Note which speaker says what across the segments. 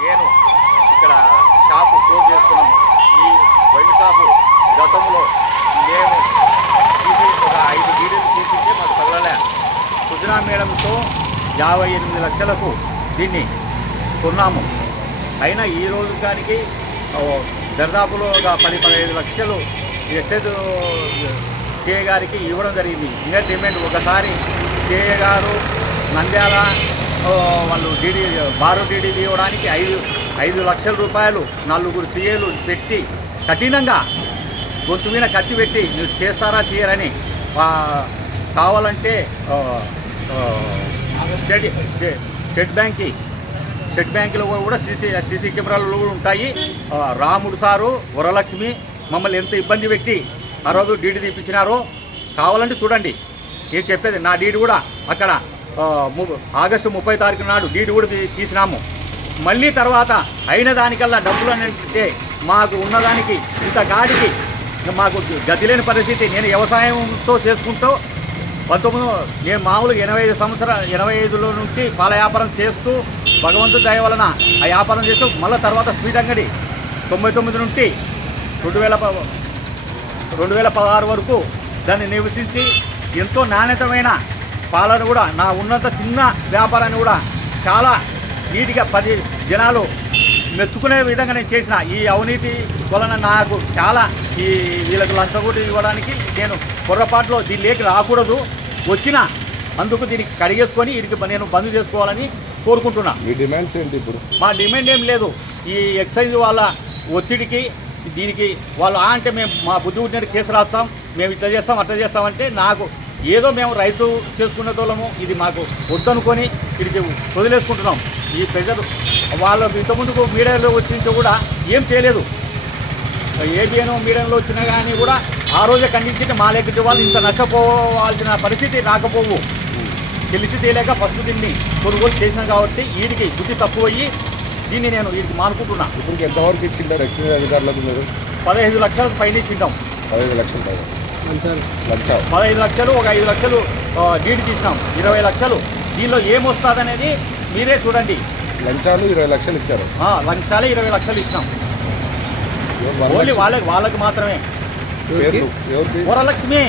Speaker 1: నేను ఇక్కడ shop close చేస్తున్నాము ఈ వైన్ షాపు గతంలో మేము ఒక ఐదు వీడియోలు తీసుకుంటే మాకు తగలలే. సుజనా మేడంతో యాభై ఎనిమిది లక్షలకు దీన్ని కొన్నాము. అయినా ఈ రోజు కానికి ఓ, దరిదాపులో ఒక పది పదిహేను లక్షలు ఎక్సైజ్ కేఏ గారికి ఇవ్వడం జరిగింది. ఇంకా డిమాండ్ ఒకసారి కేఏ గారు నంద్యాల వాళ్ళు డీడీ బారు డీడీ ఇవ్వడానికి ఐదు ఐదు లక్షల రూపాయలు నలుగురు సీఏలు పెట్టి కఠినంగా గొంతు మీద కత్తి పెట్టి మీరు చేస్తారా చేయరని కావాలంటే స్టేట్ స్టే- స్టేట్ బ్యాంక్కి స్టేట్ బ్యాంకులో కూడా సీసీ సీసీ కెమెరాలు కూడా ఉంటాయి. రాముడు సారు వరలక్ష్మి మమ్మల్ని ఎంత ఇబ్బంది పెట్టి ఆ రోజు డీడీ తీపించినారో కావాలంటే చూడండి. నేను చెప్పేది నా డీడీ కూడా అక్కడ ఆగస్టు ముప్పై తారీఖు నాడు డీడీ కూడా తీ- తీసినాము. మళ్ళీ తర్వాత అయిన దానికల్లా డబ్బులు అంటే మాకు ఉన్నదానికి ఇంత గాడికి మాకు గతి లేని పరిస్థితి. నేను వ్యవసాయంతో చేసుకుంటూ పంతొమ్మిది నేను మామూలుగా ఎనభై ఐదు సంవత్సరాల ఎనభై ఐదులో నుండి పాల వ్యాపారం చేస్తూ భగవంతుడి దయ వలన ఆ వ్యాపారం చేస్తూ మళ్ళీ తర్వాత స్వీట్ అంగడి తొంభై తొమ్మిది నుండి రెండు వేల రెండు వేల పదహారు వరకు దాన్ని నివసించి ఎంతో నాణ్యతమైన పాలను కూడా నా ఉన్నత చిన్న వ్యాపారాన్ని కూడా చాలా నీట్గా పది జనాలు మెచ్చుకునే విధంగా నేను చేసిన ఈ అవినీతి వలన నాకు చాలా ఈ వీళ్ళకి లంచగొట్టి ఇవ్వడానికి నేను పొరపాటులో దీనిలోకి రాకూడదు. వచ్చిన అందుకు దీనికి కడిగేసుకొని వీరికి నేను బంద్ చేసుకోవాలని కోరుకుంటున్నా.
Speaker 2: మీ డిమాండ్స్ ఏంటి ఇప్పుడు?
Speaker 1: మా డిమాండ్ ఏం లేదు. ఈ ఎక్సైజ్ వాళ్ళ ఒత్తిడికి దీనికి వాళ్ళు ఆ అంటే మేము మా బుద్ధి ఉంటే కేసు రాస్తాం. మేము ఇట్లా చేస్తాం అట్లా చేస్తామంటే నాకు ఏదో మేము రైతు చేసుకునే తోలము ఇది మాకు వద్దనుకొని ఇది వదిలేసుకుంటున్నాం. ఈ ప్రజలు వాళ్ళకు ఇంతకుముందుకు మీడియాలో వచ్చింటే కూడా ఏం చేయలేదు. ఏబిఎన్ మీడియంలో వచ్చినా కానీ కూడా ఆ రోజే ఖండించి మా లెక్కటి వాళ్ళు ఇంత నష్టపోవాల్సిన పరిస్థితి రాకపోవు. తెలిసి తేలేక ఫస్ట్ దీన్ని కొనుగోలు చేసిన కాబట్టి వీడికి బుద్ధి తక్కువయ్యి దీన్ని నేను వీడికి మానుకుంటున్నా.
Speaker 2: ఇప్పుడు ఎంతవరకు ఇచ్చింటారు ఎక్సైజ్ అధికారులకు మీరు?
Speaker 1: పదహైదు లక్షలకు పైన ఇచ్చింటాం.
Speaker 2: పదహైదు లక్షలు
Speaker 1: పదహైదు లక్షలు ఒక ఐదు లక్షలు డీడ్ తీసినాం. ఇరవై లక్షలు. దీనిలో ఏమొస్తుందనేది మీరే చూడండి.
Speaker 2: లంచాలు ఇరవై లక్షలు ఇచ్చారు.
Speaker 1: లక్షాలే ఇరవై లక్షలు ఇచ్చినాం. ఓన్లీ? వాళ్ళకి వాళ్ళకి మాత్రమే. వరలక్ష్మి.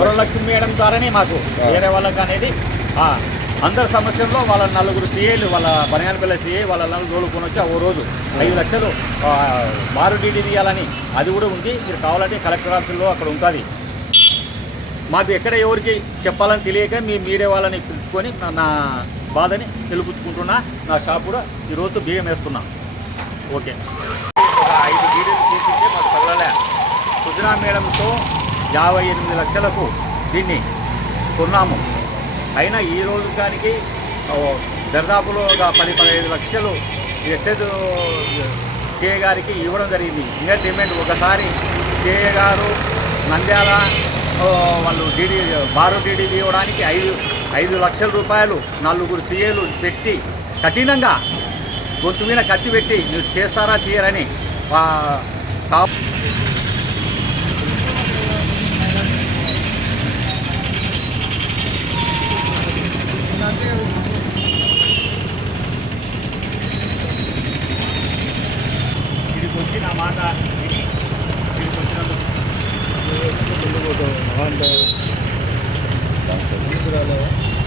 Speaker 2: వరలక్ష్మి.
Speaker 1: మేడం ద్వారానే మాకు. వేరే వాళ్ళకి అనేది అందరి సమస్యల్లో వాళ్ళ నలుగురు సీఏలు వాళ్ళ బనియానపల్లి సీఏ వాళ్ళ నలుగురు తోలుకొని వచ్చి ఓ రోజు ఐదు లక్షలు మారు డీడీ తీయాలని అది కూడా ఉంది. మీరు కావాలంటే కలెక్టర్ ఆఫీసులో అక్కడ ఉంటుంది. మాకు ఎక్కడ ఎవరికి చెప్పాలని తెలియక మీ మీడియా వాళ్ళని పిలుచుకొని నా- బాధని తెలుపుచ్చుకుంటున్నా నా షాప్ కూడా ఈరోజు బియ్యం వేస్తున్నా. ఓకే. ఒక ఐదు వీడియోలు తీసుకుంటే మాకు తగలలే సుజనా మేడంతో యాభై ఎనిమిది లక్షలకు దీన్ని కొన్నాము. అయినా ఈ రోజు కానికి దర్దాపులో ఒక పది పదిహేను లక్షలు ఎక్సైజ్ కే గారికి ఇవ్వడం జరిగింది. ఇంకా డిమాండ్ ఒకసారి కే గారు నంద్యాల వాళ్ళు డీడీ బారు డీడీ ఇవ్వడానికి ఐదు ఐదు లక్షల రూపాయలు నలుగురు సీఏలు పెట్టి కఠినంగా గొంతు మీద కత్తి పెట్టి మీరు చేస్తారా చేయరని ఆ, కా- వచ్చి నా మాట ఇది
Speaker 2: 돌리고도 나간다. 당선 인수라네.